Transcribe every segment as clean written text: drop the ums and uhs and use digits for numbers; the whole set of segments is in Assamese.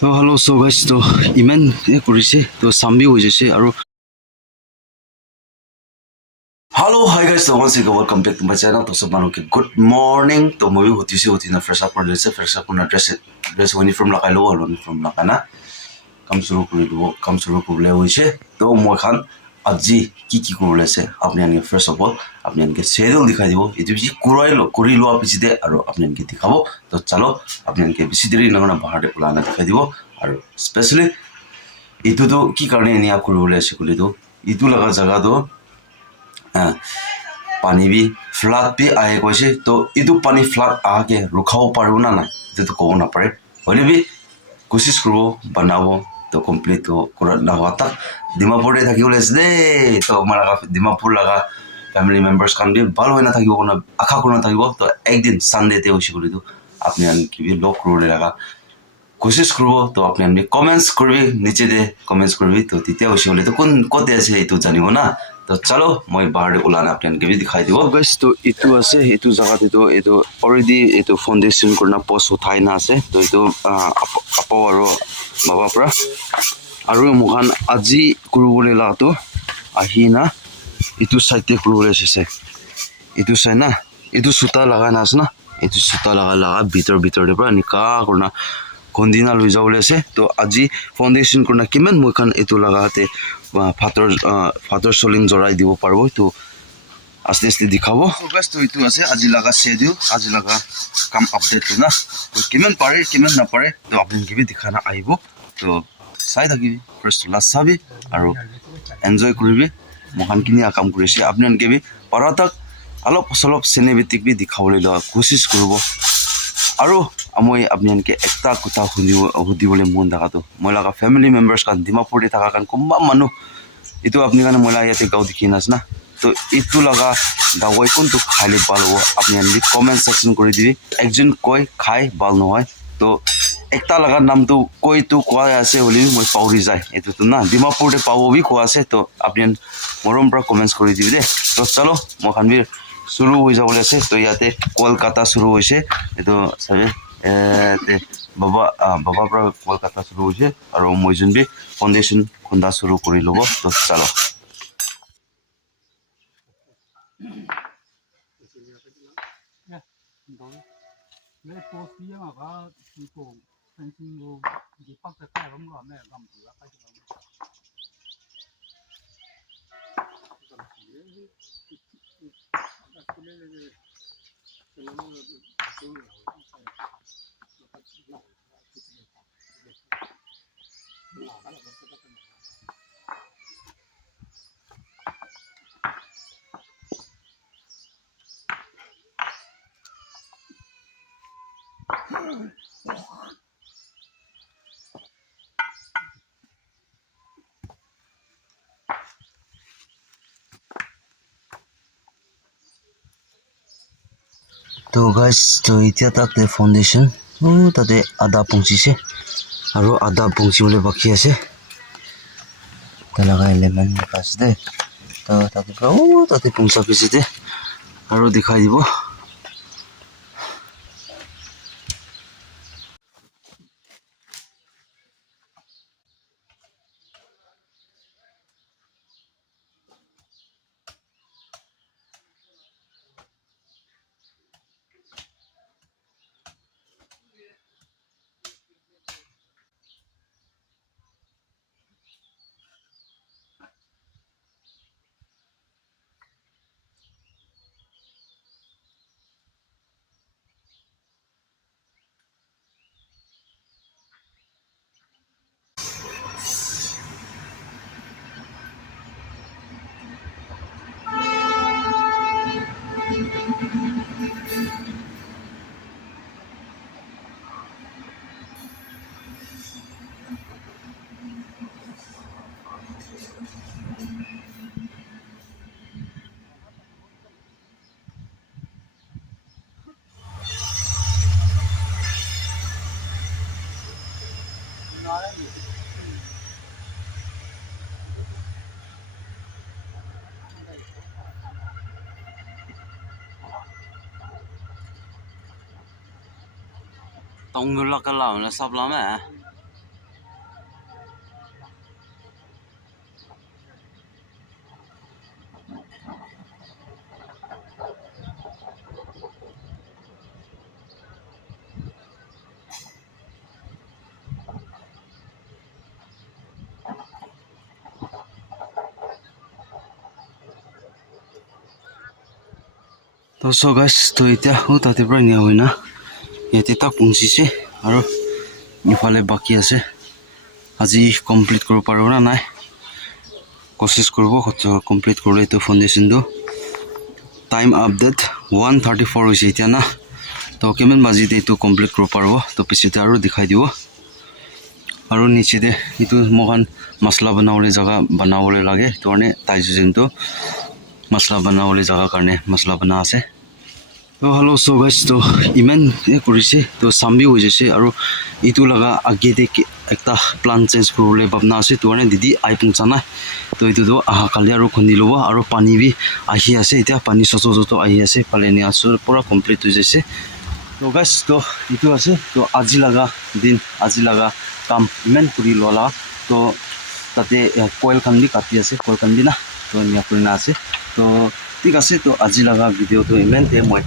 তো hello so guys তো ইমান এ কৰিছে তো সামবি হৈ যাইছে আৰু hello hi guys so once again welcome back to my channel to sab manu ke good morning to moi hotise hotina fresh up na dress uniform lagai lo uniform lagana kam suru kurle hoise to moi khan আজি কি করলে আছে আপনি আনকে ফার্স্ট অফ অল আপনি আনকে শেডিউল দেখাই দিব এটু বেশি করি লোয়া পিছিতে আর আপনি আনকে দেখাবো তো চলো আপনি আনকে বেশি দেরি না বাহারে ওলানা দেখাই দিব আর স্পেশালি এইটোতো কি কাৰণে এনে কৰিবলৈ আছে কলিতো এইটো লগা জায়গাটো পানী বি ফ্লাড বি আহে কৈছে তো এইটো পানী ফ্লাড আহাকে ৰখাব পাৰিব না নাই এইটোতো ক'ব নাপাৰে হ'লে বি কোচিছ কৰিব বনাব তো কমপ্লিট কৰা নহোৱা তাক ডিমাপুৰতে থাকিবলৈ আছে দেই তো আমাৰ ডিমাপুৰ লগা ফেমিলি মেম্বাৰ্ছ খান বি ভাল হৈ নাথাকিব কোনো আশা কৰি নাথাকিব তো একদিন ছানডেতে হৈছে কলিতো আপুনি আনকি বি লগ কৰিবলৈ লগা कोशिश करो तो अपने हमने कमेंट्स करबी नीचे दे कमेंट्स करबी तो तिते होशी बोले तो कौन कोते আছে এইটো জানিব না তো চলো মই বাহারে ওলানা আপনাকে भी दिखाई দিব गाइस তো ইটো আছে ইটো জায়গাতে তো এটো অলরেডি এটো ফাউন্ডেশন করনা পোস্ট উঠাই না আছে তো এটো আপো আৰু বাবা পৰা আৰু মুখান আজি কৰিবলৈ লাটো আহি না ইটো সাইডে কৰিবলৈ আছে ইটো চাই না ইটো সুতা লাগা না আছে না ইটো সুতা লাগা ভিতৰতে পৰা নিকা কৰনা কোনদিনা লৈ যাবলৈ আছে তো আজি ফাউন্ডেশন কৰনা কিমান মই খান এটো লাগাতে ফাটৰ সলিং জৰাই দিব পারবো তো আস্তে আস্তে দেখাবো তো গাইস তো ইটো আছে আজি লাগা শেডিউল আজি লাগা কাম আপডেট না তো কিমান পারে কিমান না পারে তো আপোনাক কি দেখানা আইবো তো চাই থাকিবি ফার্স্ট লাস্ট চাবি আৰু এনজয় কৰিবি মহান কিনি কাম কৰিছে আপোনাক কি পাৰাতাক অলপ সিনেমেটিক বি দেখাবলৈ লোৱা কোচিছ কৰিব আৰু মই আপোনাক একটা কথা সুধিবলৈ মন থাকাটো মই লগা ফেমিলি মেম্বাৰ্ছ কান ডিমাপুৰতে থকা কান কোনবা মানুহ এইটো আপুনি কাৰণে মই ইয়াতে গাঁও দেখি নাছ না তো এইটো লগা গাঁৱে কোনটো খাইলে ভাল হ'ব আপুনি কমেণ্ট ছেকশ্যন কৰি দিবি একজন কয় খাই ভাল নহয় তো একটা লগা নামটো কৈতো কোৱা আছে বুলি মই পাহৰি যায় এইটোতো না ডিমাপুৰতে পাব বি কোৱা আছে তো আপুনি মৰম পৰা কমেণ্টছ কৰি দিবি দে তো চলো মই খান বি শুরু হয়ে যাবলৈ আছে তো ইয়াতে কলকাতা শুরু হৈছে এইটো চাগে বাবাৰ পৰা কলকাতা শুৰু হৈছে আৰু মই যোন বি ফাউণ্ডেশ্যন খুন্দা শুৰু কৰি ল'ব তো চলো তো গাইজ তো এতিয়া তাতে ফাউণ্ডেশ্যন তাতে আধা পৌঁছিছে আৰু আধা পৌঁছিবলৈ বাকী আছে লগাই এলিমেণ্ট আছে দেই তো তাতে পৰা তাতে পৌঁছা পিছতে আৰু দেখাই দিব Tông vô lắc cái lào nó sắp lắm à তো so guys তো এতিয়া তাতে পৰা নিয়া হয় না ইয়াতে তাক পৌঁছিছে আৰু ইফালে বাকী আছে আজি কমপ্লিট কৰিব পাৰো না নাই কোশিশ কৰিব কমপ্লিট কৰিলে তো ফাউণ্ডেশ্যনটো টাইম আপডেট 1:34 হৈছে এতিয়া না তো কিমান বাজিতে এইটো কমপ্লিট কৰিব পাৰিব তো পিছতে আৰু দেখাই দিব আৰু নিচেতে এইটো মহান মছলা বনাবলৈ জায়গা বনাবলৈ লাগে তো কাৰণে টাইজেনটো মছলা বনাবলৈ জায়গা কাৰণে মছলা বনা আছে তো hello so guys তো ইমান কৰিছে তো সামবি হৈ গৈছে আৰু ইটো লগা আগে দে একটা প্লান চেঞ্জ কৰিবলৈ ভাবনা আছে তো কাৰণে দিদি আই পৌঁছা নাই তো এইটো তো আহা কালি আৰু খুন্দি ল'ব আৰু পানী বি আহি আছে এতিয়া পানী সচো আহি আছে পালে নি আছো পুৰা কমপ্লিট হৈ গৈছে তো গাইস তো এইটো আছে তো আজি লগা দিন আজি লগা কাম ইমান কৰি ল'লা তো তাতে কয়েল খান বি কাটি আছে কয়েল খান বি না তো নিয়া কৰি না আছে তো ঠিক আছে তো আজি লগা ভিডিঅ'টো ইমানতে মই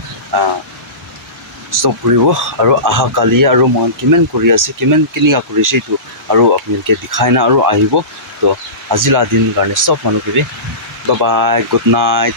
stop কৰিব আৰু আহা কালি আৰু মই কিমান কৰি আছে কিমান কিনিয়া কৰিছে এইটো আৰু আপোনালোকে দেখাই না আৰু আহিব তো আজি লা দিন কাৰণে সব মানুহকে বাই বাই গুড নাইট